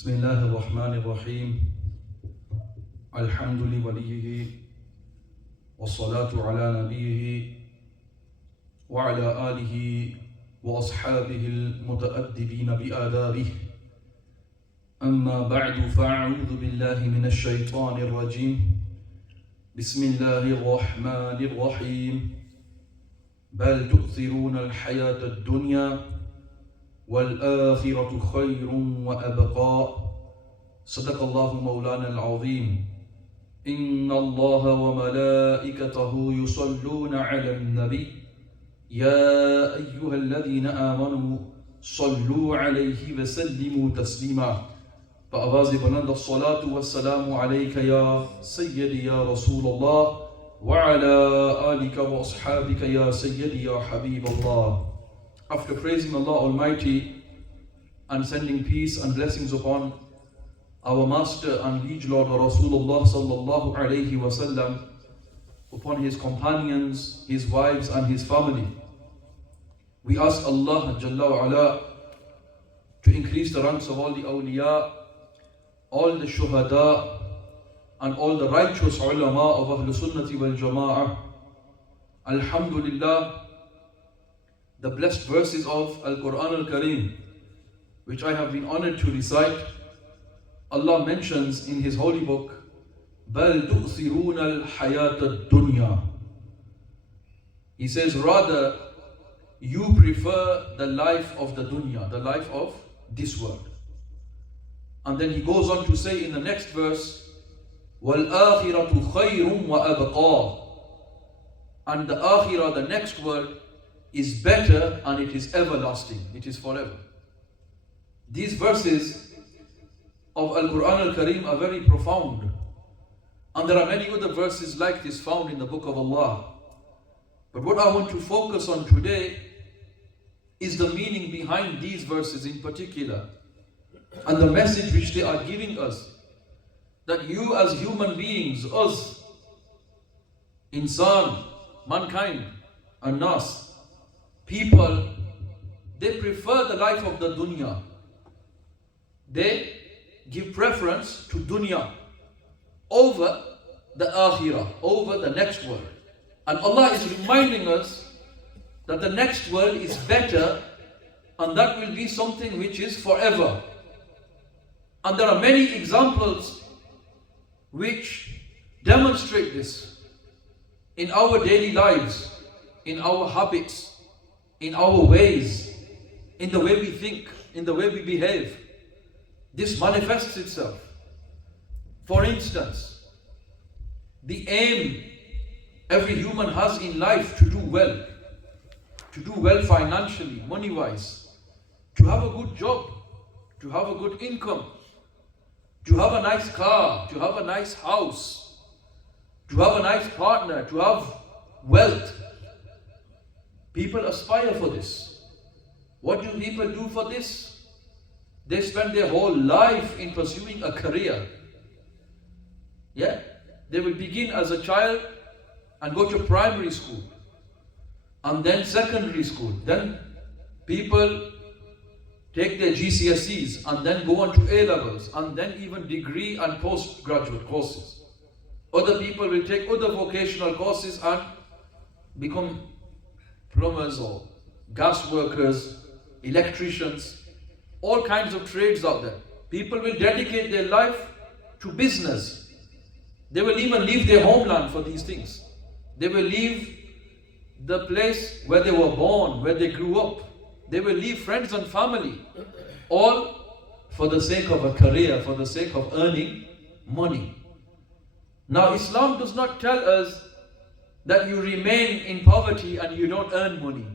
بسم الله الرحمن الرحيم الحمد لوليه والصلاة على نبيه وعلى آله وأصحابه المتأدبين بآدابه أما بعد فأعوذ بالله من الشيطان الرجيم بسم الله الرحمن الرحيم بل تؤثرون الحياة الدنيا والآخرة خير وأبقى صدق الله مولانا العظيم إن الله وملائكته يصلون على النبي يا أيها الذين آمنوا صلوا عليه وسلموا تسليما فأواز بلند الصلاة والسلام عليك يا سيدي يا رسول الله وعلى آلك وأصحابك يا سيدي يا حبيب الله. After praising Allah Almighty and sending peace and blessings upon our Master and Liege Lord Rasulullah sallallahu alayhi wasallam, upon his companions, his wives and his family, we ask Allah Jalla wa Ala to increase the ranks of all the awliya, all the shuhada and all the righteous ulama of Ahlul Sunnati wal Jama'ah. Alhamdulillah, the blessed verses of Al-Quran Al-Kareem, which I have been honored to recite, Allah mentions in His holy book, بَلْ تُؤْثِرُونَ الْحَيَاةَ الدُّنْيَا. He says, rather, you prefer the life of the dunya, the life of this world. And then he goes on to say in the next verse, وَالْآخِرَةُ خَيْرٌ وَأَبْقَى. And the akhirah, the next world, is better and it is everlasting, it is forever. These verses of Al-Quran Al-Kareem are very profound, and there are many other verses like this found in the book of Allah. But what I want to focus on today is the meaning behind these verses in particular, and the message which they are giving us, that you as human beings, us, insan, mankind, and nas, people, they prefer the life of the dunya. They give preference to dunya over the akhirah, over the next world. And Allah is reminding us that the next world is better, and that will be something which is forever. And there are many examples which demonstrate this in our daily lives, in our habits, in our ways, in the way we think, in the way we behave. This manifests itself. For instance, the aim every human has in life to do well financially, money-wise, to have a good job, to have a good income, to have a nice car, to have a nice house, to have a nice partner, to have wealth. People aspire for this. What do people do for this? They spend their whole life in pursuing a career. Yeah? They will begin as a child and go to primary school, and then secondary school. Then people take their GCSEs and then go on to A-levels, and then even degree and postgraduate courses. Other people will take other vocational courses and become plumbers or gas workers, electricians, all kinds of trades out there. People will dedicate their life to business. They will even leave their homeland for these things. They will leave the place where they were born, where they grew up. They will leave friends and family, all for the sake of a career, for the sake of earning money. Now, Islam does not tell us that you remain in poverty and you don't earn money.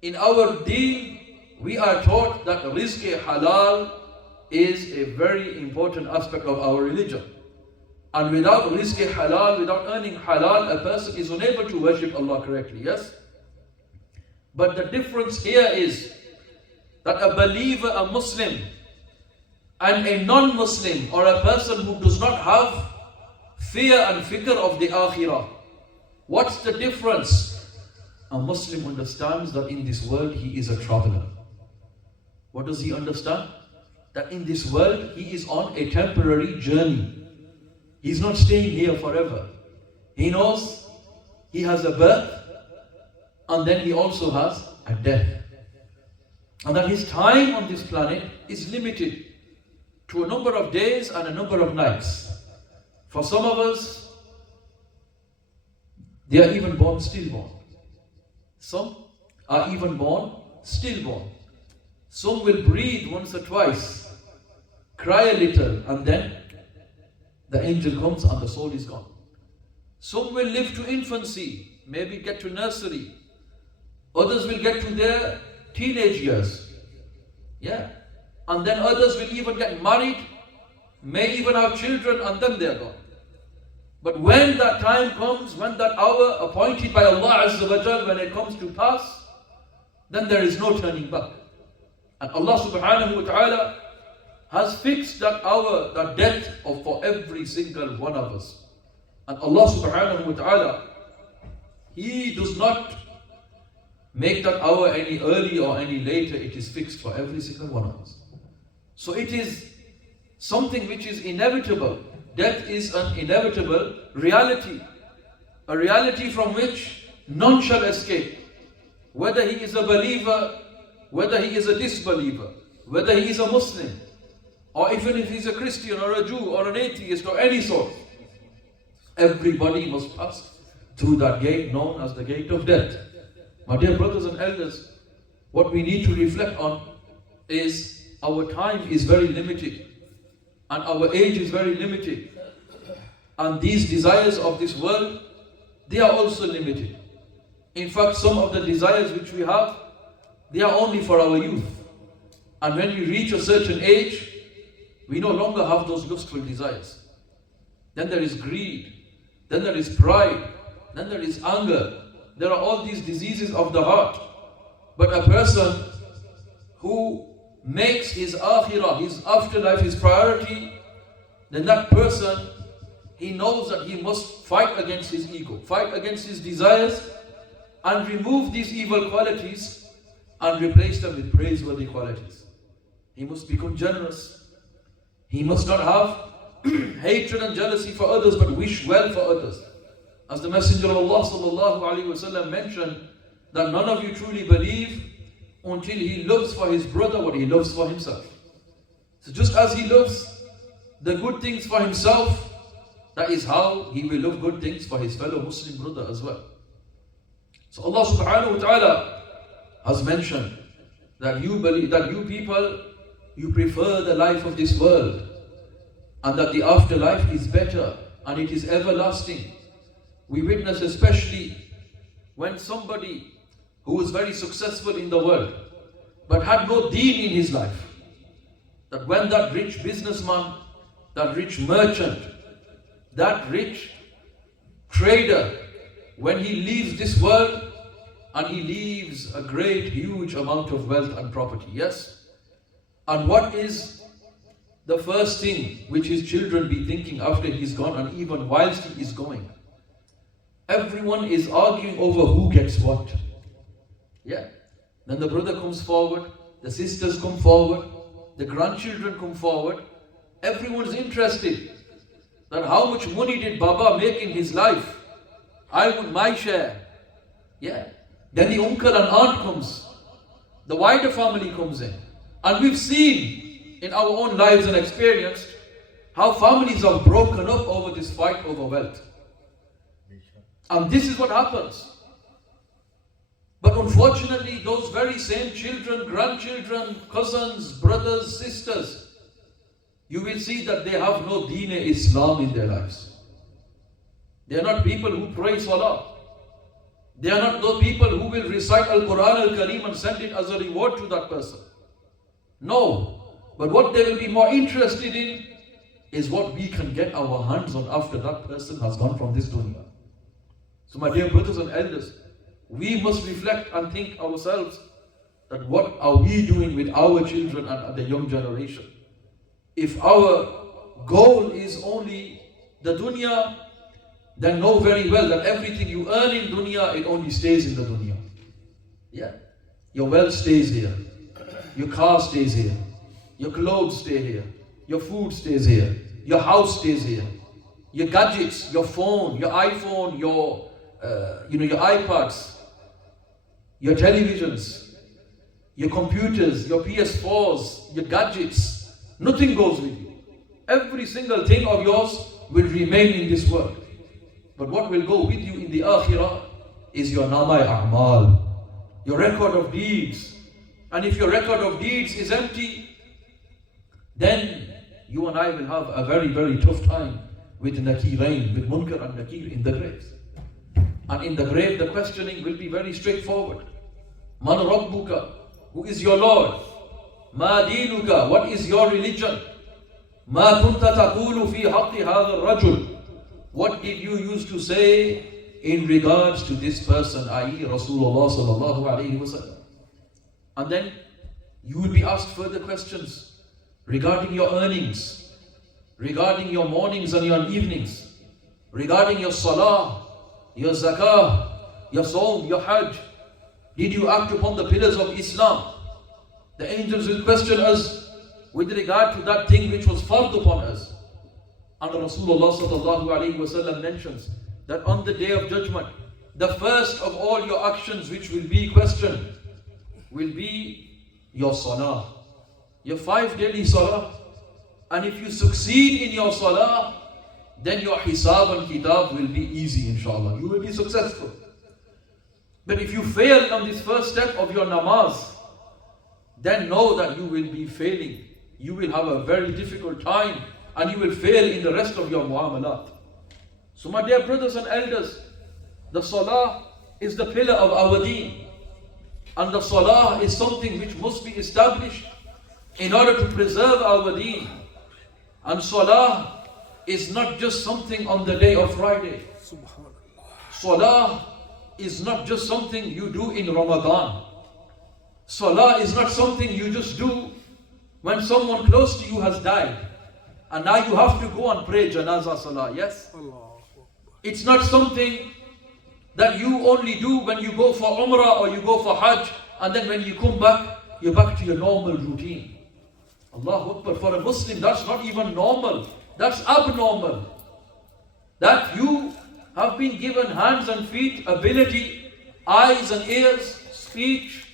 In our deen, we are taught that rizq halal is a very important aspect of our religion. And without rizq halal, without earning halal, a person is unable to worship Allah correctly, yes? But the difference here is that a believer, a Muslim, and a non-Muslim, or a person who does not have fear and fikr of the akhirah, what's the difference? A Muslim understands that in this world he is a traveler. What does he understand? that in this world he is on a temporary journey. He's not staying here forever. He knows he has a birth and then he also has a death. And that his time on this planet is limited to a number of days and a number of nights. For some of us, they are even born stillborn. Some are even born stillborn. Some will breathe once or twice, cry a little, and then the angel comes and the soul is gone. Some will live to infancy, maybe get to nursery. Others will get to their teenage years. Yeah. And then others will even get married, may even have children, and then they are gone. But when that time comes, when that hour appointed by Allah Azza wa Jal, when it comes to pass, then there is no turning back. And Allah subhanahu wa ta'ala has fixed that hour, that death for every single one of us. And Allah subhanahu wa ta'ala, He does not make that hour any early or any later. It is fixed for every single one of us. So it is something which is inevitable. Death is an inevitable reality. A reality from which none shall escape. Whether he is a believer, whether he is a disbeliever, whether he is a Muslim, or even if he is a Christian or a Jew or an atheist or any sort. Everybody must pass through that gate known as the gate of death. My dear brothers and elders, what we need to reflect on is our time is very limited and our age is very limited. And these desires of this world, they are also limited. In fact, some of the desires which we have, they are only for our youth. And when we reach a certain age, we no longer have those lustful desires. Then there is greed, then there is pride, then there is anger. There are all these diseases of the heart. But a person who makes his akhirah, his afterlife, his priority, then that person, he knows that he must fight against his ego, fight against his desires, and remove these evil qualities and replace them with praiseworthy qualities. He must become generous. He must not have hatred and jealousy for others, but wish well for others. As the Messenger of Allah sallallahu alaihi wasallam mentioned, that none of you truly believe until he loves for his brother what he loves for himself. So just as he loves the good things for himself, that is how he will love good things for his fellow Muslim brother as well. So Allah subhanahu wa ta'ala has mentioned that you believe, that you people, you prefer the life of this world, and that the afterlife is better and it is everlasting. We witness especially when somebody who was very successful in the world but had no deen in his life, that when that rich businessman, that rich merchant, that rich trader, when he leaves this world and he leaves a great, huge amount of wealth and property, yes? And what is the first thing which his children be thinking after he's gone and even whilst he is going? Everyone is arguing over who gets what. Yeah. Then the brother comes forward, the sisters come forward, the grandchildren come forward. Everyone's interested that how much money did Baba make in his life? I want my share. Yeah. Then the uncle and aunt comes. The wider family comes in. And we've seen in our own lives and experienced how families are broken up over this fight over wealth. And this is what happens. But unfortunately, those very same children, grandchildren, cousins, brothers, sisters, you will see that they have no Deen-e-Islam in their lives. They are not people who pray Salah. They are not those people who will recite Al-Quran Al-Kareem and send it as a reward to that person. No. But what they will be more interested in is what we can get our hands on after that person has gone from this dunya. So my dear brothers and elders, we must reflect and think ourselves that what are we doing with our children and the young generation? If our goal is only the dunya, then know very well that everything you earn in dunya, it only stays in the dunya. Yeah. Your wealth stays here. Your car stays here. Your clothes stay here. Your food stays here. Your house stays here. Your gadgets, your phone, your iPhone, your iPads, your televisions, your computers, your PS4s, your gadgets. Nothing goes with you. Every single thing of yours will remain in this world. But what will go with you in the Akhirah is your namai a'mal, your record of deeds. And if your record of deeds is empty, then you and I will have a very, very tough time with nakirain, with munkar and nakir in the grave. And in the grave, the questioning will be very straightforward. Man rabbuka, who is your Lord? Ma dinuka, what is your religion? Ma kunta taqulu fi haqqi hadha ar-rajul, what did you used to say in regards to this person, i.e. Rasulullah sallallahu alayhi wa sallam? And then you will be asked further questions regarding your earnings, regarding your mornings and your evenings, regarding your salah, your zakah, your sawm, your hajj. Did you act upon the pillars of Islam? The angels will question us with regard to that thing which was fard upon us. And Rasulullah sallallahu alayhi wa sallam mentions that on the day of judgment, the first of all your actions which will be questioned will be your salah, your 5 daily salah. And if you succeed in your salah, then your hisab and kitab will be easy, inshallah. You will be successful. But if you fail on this first step of your namaz, then know that you will be failing. You will have a very difficult time and you will fail in the rest of your muamalat. So my dear brothers and elders, the salah is the pillar of our deen. And the salah is something which must be established in order to preserve our deen. And salah is not just something on the day of Friday. Salah is not just something you do in Ramadan. Salah is not something you just do when someone close to you has died. And now you have to go and pray janazah salah, yes? It's not something that you only do when you go for Umrah or you go for Hajj, and then when you come back, you're back to your normal routine. Allahu Akbar. For a Muslim, that's not even normal. That's abnormal. That you have been given hands and feet, ability, eyes and ears, speech.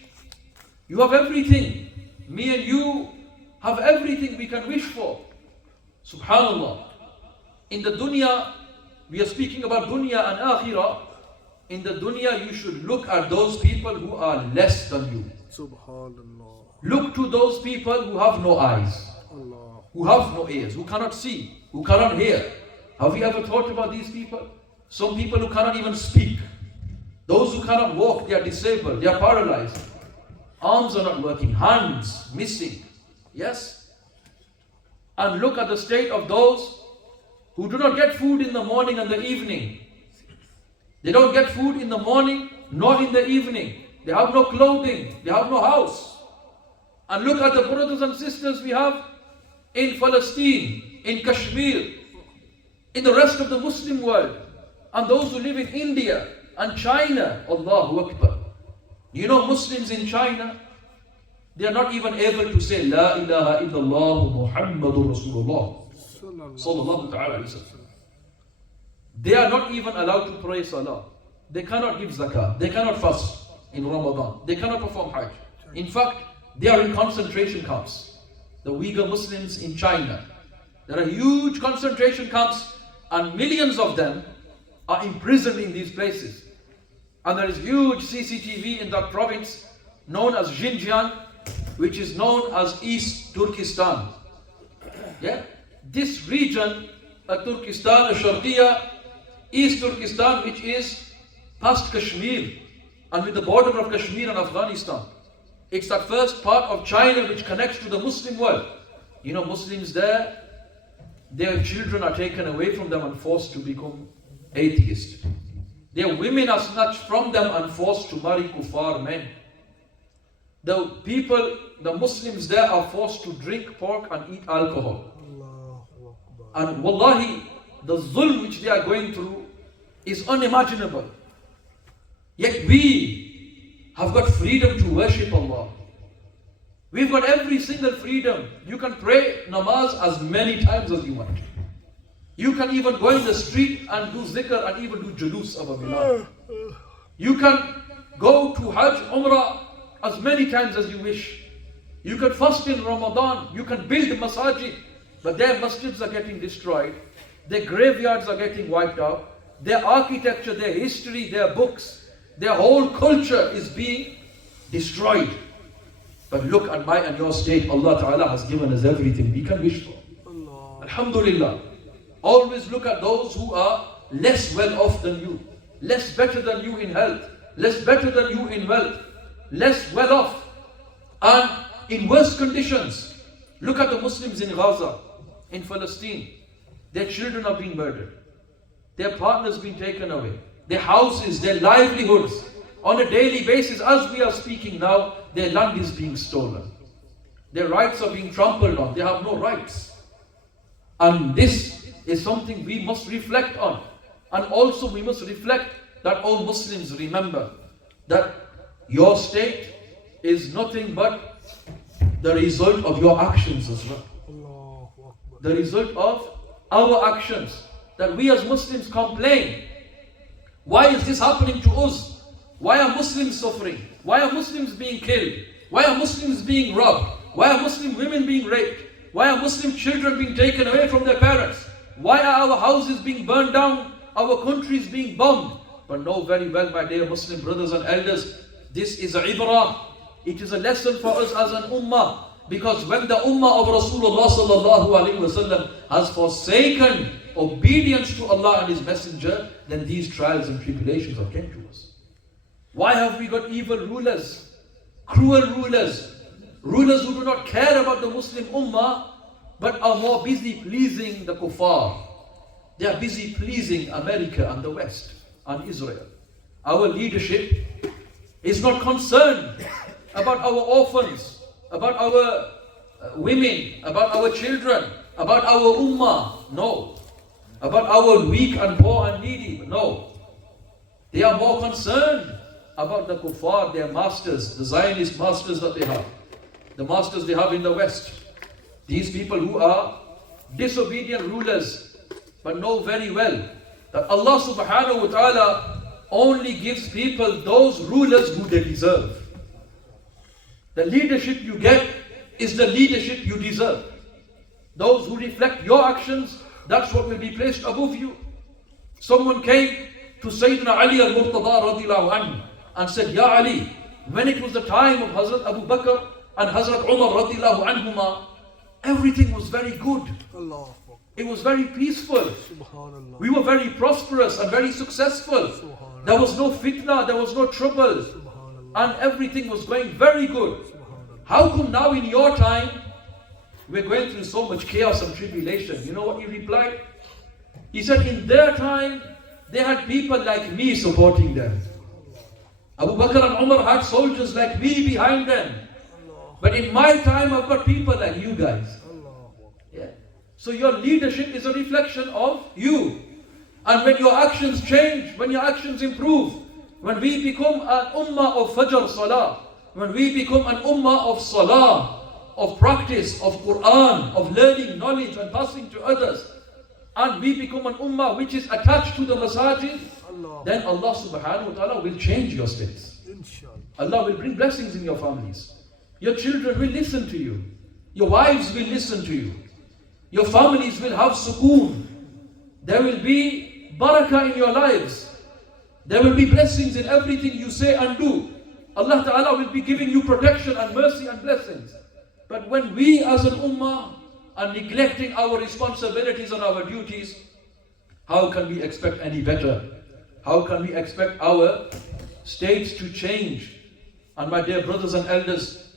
You have everything. Me and you have everything we can wish for. Subhanallah. In the dunya, we are speaking about dunya and akhirah. In the dunya, you should look at those people who are less than you. Subhanallah. Look to those people who have no eyes, Allah, who have no ears, who cannot see, who cannot hear. Have you ever thought about these people? Some people who cannot even speak. Those who cannot walk, they are disabled, they are paralyzed. Arms are not working, hands missing. Yes? And look at the state of those who do not get food in the morning and the evening. They don't get food in the morning, nor in the evening. They have no clothing, they have no house. And look at the brothers and sisters we have in Palestine, in Kashmir, in the rest of the Muslim world, and those who live in India and China. Allahu Akbar. You know, Muslims in China, they are not even able to say La ilaha illallah Muhammadur Rasulullah sallallahu ta'ala alayhi wa sallam. They are not even allowed to pray salah. They cannot give zakah. They cannot fast in Ramadan. They cannot perform hajj. In fact, they are in concentration camps. The Uyghur Muslims in China. There are huge concentration camps and millions of them are imprisoned in these places. And there is huge CCTV in that province known as Xinjiang, which is known as East Turkestan. Yeah? This region, Turkestan, Sharqiya, East Turkestan, which is past Kashmir and with the border of Kashmir and Afghanistan. It's that first part of China which connects to the Muslim world. You know, Muslims there, their children are taken away from them and forced to become atheists. Their women are snatched from them and forced to marry kuffar men. The people, the Muslims there are forced to drink pork and eat alcohol. And wallahi, the zulm which they are going through is unimaginable. Yet we have got freedom to worship Allah. We've got every single freedom. You can pray namaz as many times as you want. You can even go in the street and do zikr and even do julus of a milad. You can go to Hajj, Umrah as many times as you wish. You can fast in Ramadan. You can build masajid. But their masjids are getting destroyed. Their graveyards are getting wiped out. Their architecture, their history, their books, their whole culture is being destroyed. But look at my and your state. Allah Ta'ala has given us everything we can wish for. Alhamdulillah. Always look at those who are less well off than you, less better than you in health, less better than you in wealth, less well off, and in worse conditions. Look at the Muslims in Gaza, in Palestine. Their children are being murdered. Their partners being taken away. Their houses, their livelihoods. On a daily basis, as we are speaking now, their land is being stolen. Their rights are being trampled on. They have no rights. And this is something we must reflect on. And also we must reflect that all Muslims remember that your state is nothing but the result of your actions as well. The result of our actions. That we as Muslims complain. Why is this happening to us? Why are Muslims suffering? Why are Muslims being killed? Why are Muslims being robbed? Why are Muslim women being raped? Why are Muslim children being taken away from their parents? Why are our houses being burned down? Our countries being bombed? But know very well, my dear Muslim brothers and elders, this is a ibrah. It is a lesson for us as an ummah. Because when the ummah of Rasulullah sallallahu alaihi wasallam has forsaken obedience to Allah and His Messenger, then these trials and tribulations have come to us. Why have we got evil rulers, cruel rulers, rulers who do not care about the Muslim ummah, but are more busy pleasing the kuffar? They are busy pleasing America and the West and Israel. Our leadership is not concerned about our orphans, about our women, about our children, about our ummah. No. About our weak and poor and needy. No. They are more concerned about the kuffar, their masters, the Zionist masters that they have. The masters they have in the West. These people who are disobedient rulers, but know very well that Allah subhanahu wa ta'ala only gives people those rulers who they deserve. The leadership you get is the leadership you deserve. Those who reflect your actions, that's what will be placed above you. Someone came to Sayyidina Ali al-Murtada radiallahu anhu and said, Ya Ali, when it was the time of Hazrat Abu Bakr and Hazrat Umar radiallahu anhuma, everything was very good. It was very peaceful. We were very prosperous and very successful. There was no fitna, there was no trouble. And everything was going very good. How come now in your time, we're going through so much chaos and tribulation? You know what he replied? He said, in their time, they had people like me supporting them. Abu Bakr and Umar had soldiers like me behind them. But in my time, I've got people like you guys. Yeah. So your leadership is a reflection of you. And when your actions change, when your actions improve, when we become an ummah of Fajr Salah, when we become an ummah of Salah, of practice, of Quran, of learning knowledge and passing to others, and we become an ummah which is attached to the masajid, then Allah subhanahu wa ta'ala will change your states. Allah will bring blessings in your families. Your children will listen to you. Your wives will listen to you. Your families will have sukoon. There will be barakah in your lives. There will be blessings in everything you say and do. Allah Ta'ala will be giving you protection and mercy and blessings. But when we as an ummah are neglecting our responsibilities and our duties, how can we expect any better? How can we expect our states to change? And my dear brothers and elders,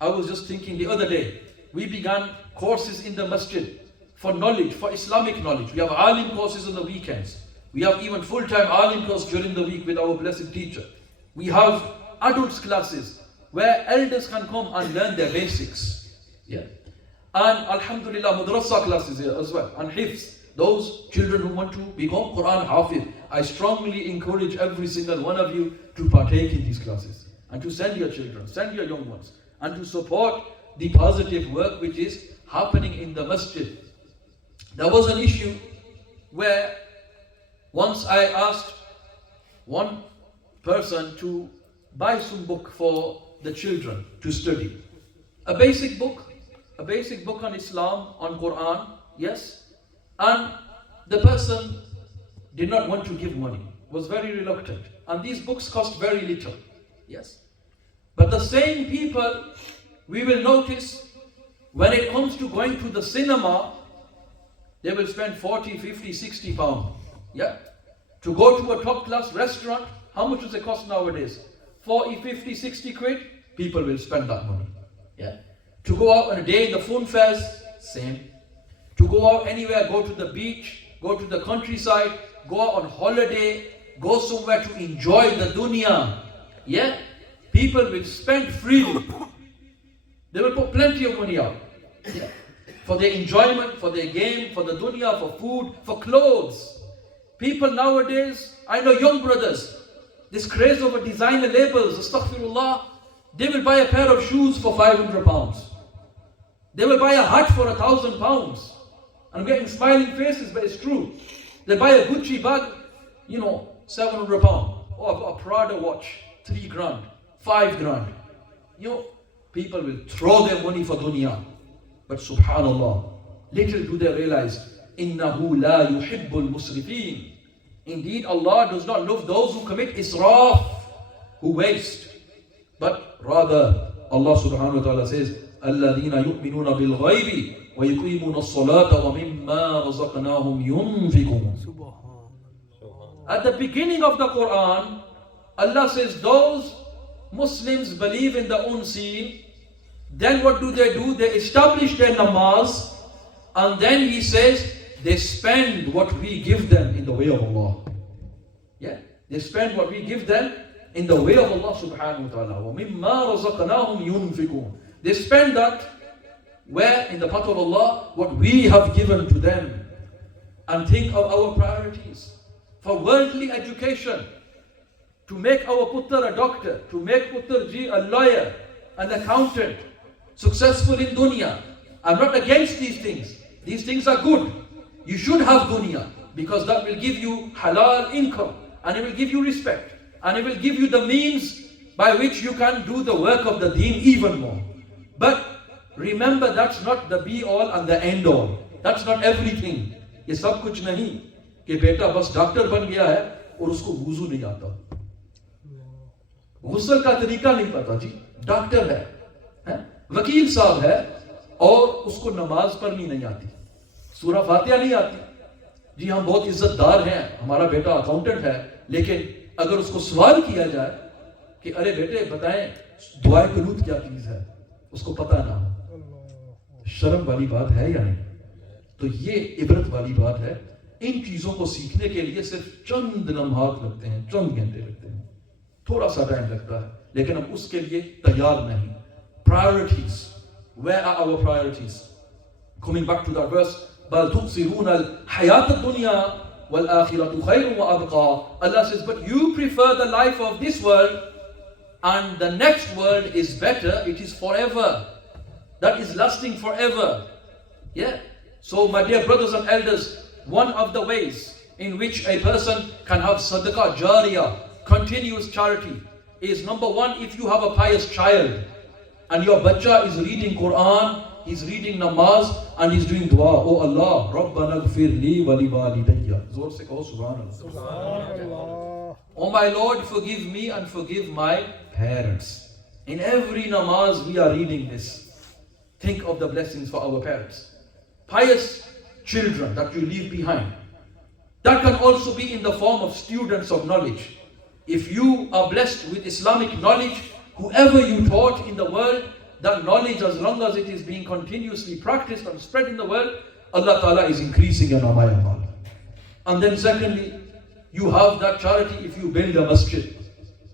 I was just thinking the other day, we began courses in the masjid for knowledge, for Islamic knowledge. We have alim courses on the weekends. We have even full-time alim course during the week with our blessed teacher. We have adults classes where elders can come and learn their basics. Yeah. And alhamdulillah, madrasa classes here as well. And hifz, those children who want to become Quran hafiz. I strongly encourage every single one of you to partake in these classes and to send your children, send your young ones, and to support the positive work which is happening in the masjid. There was an issue where once I asked one person to buy some book for the children to study. A basic book on Islam, on Quran, yes. And the person did not want to give money, was very reluctant. And these books cost very little, yes. But the same people, we will notice, when it comes to going to the cinema, they will spend 40, 50, 60 pounds, yeah. To go to a top class restaurant, how much does it cost nowadays? 40, 50, 60 quid, people will spend that money, yeah. To go out on a day in the fun fairs, same. To go out anywhere, go to the beach, go to the countryside, go out on holiday, go somewhere to enjoy the dunya, yeah. People will spend freely. They will put plenty of money out, yeah. For their enjoyment, for their game, for the dunya, for food, for clothes. People nowadays, I know young brothers, this craze over designer labels, astaghfirullah, they will buy a pair of shoes for 500 pounds. They will buy a hat for 1,000 pounds. I'm getting smiling faces, but it's true. They buy a Gucci bag, 700 pounds. Or a Prada watch, 3 grand, 5 grand. People will throw their money for dunya. But subhanallah, little do they realize, إِنَّهُ لَا يُحِبُّ الْمُسْرِفِينَ. Indeed, Allah does not love those who commit israf, who waste. But rather, Allah subhanahu wa ta'ala says, الَّذِينَ يُؤْمِنُونَ بِالْغَيْبِ وَيُقِيمُونَ الصَّلَاةَ وَمِمَّا رَزَقْنَاهُمْ يُنْفِقُونَ. At the beginning of the Quran, Allah says those Muslims believe in the unseen. Then what do? They establish their namaz, and then He says they spend what we give them in the way of Allah. Yeah, they spend what we give them in the way of Allah subhanahu wa ta'ala. وَمِمَّا رَزَقْنَاهُمْ يُنْفِقُونَ. They spend that where? In the path of Allah, what we have given to them. And think of our priorities. For worldly education, to make our putter a doctor, to make putter ji a lawyer, an accountant, successful in dunya. I'm not against these things. These things are good. You should have dunya, because that will give you halal income, and it will give you respect, and it will give you the means by which you can do the work of the deen even more. But remember, that's not the be all and the end all. That's not everything. ये सब कुछ नहीं कि बेटा बस doctor बन गया है और उसको वुजू नहीं आता, गुस्ल का तरीका नहीं पता जी, डॉक्टर है, वकील साहब है और उसको नमाज पढ़नी नहीं आती, सूरा फातिहा नहीं आती। जी हम बहुत इज्जतदार हैं, हमारा बेटा अकाउंटेंट है, लेकिन अगर उसको सवाल किया जाए कि अरे बेटे बताएं दुआए कुनूत क्या चीज है, उसको पता ना हो, शर्म वाली बात है या नहीं? तो ये इबरत वाली बात है। इन चीजों को सीखने के लिए सिर्फ चंद लम्हात लगते हैं, चंद घंटे लगते हैं, थोड़ा सा टाइम लगता है, लेकिन हम उसके लिए तैयार नहीं। Priorities. Where are our priorities? Coming back to that verse, بَلْ تُؤْثِرُونَ الْحَيَاةَ الدُّنْيَا وَالْآخِرَةُ خَيْرٌ وَأَبْقَى. Allah says, but you prefer the life of this world, and the next world is better, it is forever. That is lasting forever. Yeah. So my dear brothers and elders, one of the ways in which a person can have sadaqah jariyah, continuous charity, is number one, if you have a pious child and your bachcha is reading Quran, he's reading namaz, and he's doing dua, oh Allah, Rabbana gfir li wa li walidayya. Zor se kaho subhanallah. Oh my Lord, forgive me and forgive my parents. In every namaz we are reading this. Think of the blessings for our parents. Pious children that you leave behind. That can also be in the form of students of knowledge. If you are blessed with Islamic knowledge, whoever you taught in the world, that knowledge, as long as it is being continuously practiced and spread in the world, Allah Ta'ala is increasing your amal. And then secondly, you have that charity if you build a masjid.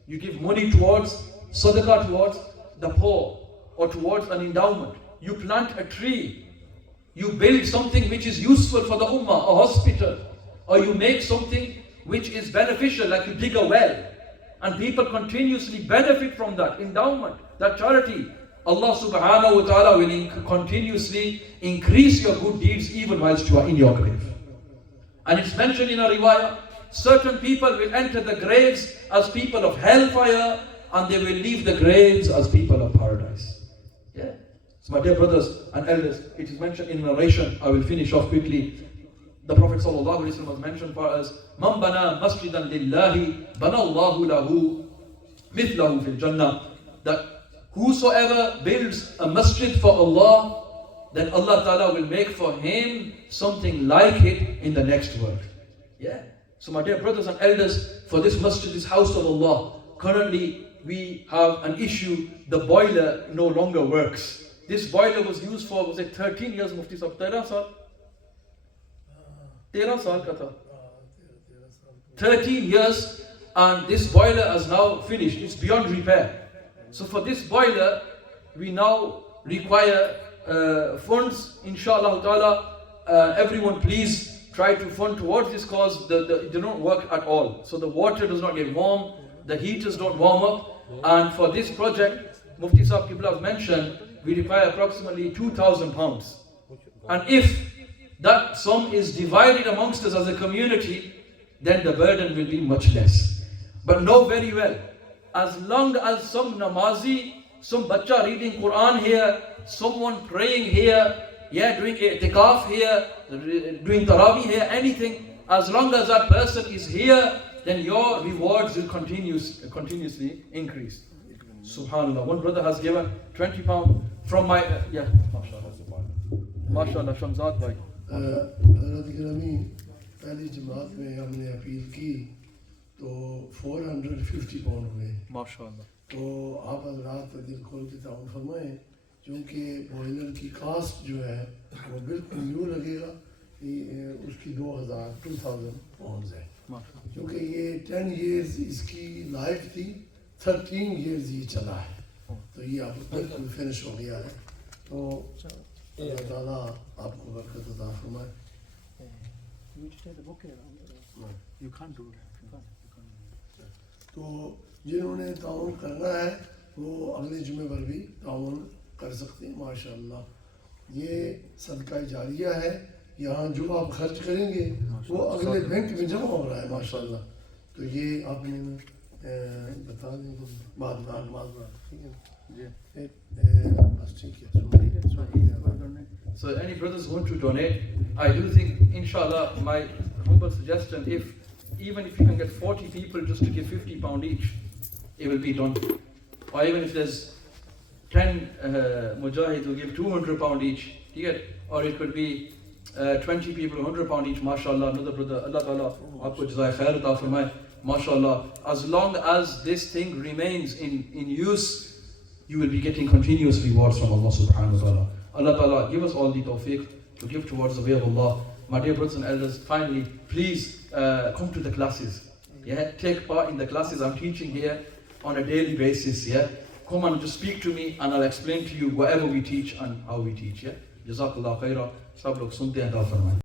You give money towards, sadaqah towards the poor, or towards an endowment. You plant a tree. You build something which is useful for the ummah, a hospital. Or you make something which is beneficial, like you dig a well. And people continuously benefit from that endowment, that charity. Allah subhanahu wa ta'ala will continuously increase your good deeds even whilst you are in your grave. And it's mentioned in a riwayah, certain people will enter the graves as people of hellfire, and they will leave the graves as people of paradise. Yeah. So my dear brothers and elders, it is mentioned in narration, I will finish off quickly. The Prophet ﷺ was mentioned for us, Man bana masjidan lillahi, bana Allahu lahu mithlahu fil jannah. That whosoever builds a masjid for Allah, then Allah Ta'ala will make for him something like it in the next world. Yeah. So my dear brothers and elders, for this masjid, this house of Allah, currently we have an issue. The boiler no longer works. This boiler was used for, was it 13 years, Mufti Sahib? 13 saal? 13 saal ka tha. 13 years, and this boiler is now finished. It's beyond repair. So for this boiler, we now require funds, inshallah ta'ala. Everyone please try to fund towards this cause. It does not work at all. So the water does not get warm, the heaters don't warm up. And for this project, Mufti Sahib Qibla has mentioned, we require approximately £2,000. And if that sum is divided amongst us as a community, then the burden will be much less. But know very well, as long as some namazi, some bacha reading Quran here, someone praying here, doing i'tikaf here, doing tarawih here, anything, as long as that person is here, then your rewards will continuously increase. Subhanallah. One brother has given £20 from my, MashaAllah, Shamzad bhai. पहली जमात में हमने appeal की तो 450 pound हुए माशाअल्लाह। तो आप हज़रात दिल खोल के ताउन फरमाएं, क्योंकि बॉयलर की कास्ट जो है वो बिल्कुल न्यू लगेगा, उसकी 2000 पाउंड है, क्योंकि ये 10 इयर्स इसकी लाइफ थी, 13 इयर्स ये चला है, तो ये आप बिल्कुल फिनिश हो गया है। तो अल्लाह ताला आपको बरकत अता फरमाए। तो जिन्होंने ताउन करना है वो अगले जुमे पर भी ताउन कर सकते हैं। माशाअल्लाह, ये सदका जारिया है, यहाँ जो आप खर्च करेंगे वो अगले बैंक में जमा हो रहा है माशाअल्लाह। तो ये आपने बता दें बाद So any brothers want to donate, I do think, inshallah, my humble suggestion, even if you can get 40 people just to give £50 each, it will be done. Or even if there's 10 mujahids who give £200 each, you get, or it could be 20 people, £100 each, mashallah, another brother, Allah Ta'ala, aapko jazai khair ata farmaye, mashallah. As long as this thing remains in use, you will be getting continuous rewards from Allah subhanahu wa ta'ala. Allah Ta'ala, give us all the tawfiq to give towards the way of Allah. My dear brothers and elders, finally, please come to the classes. Take part in the classes I'm teaching here on a daily basis. Come and just speak to me and I'll explain to you whatever we teach and how we teach. Jazakallah khairah. Sab log sunte hain ta farmaye.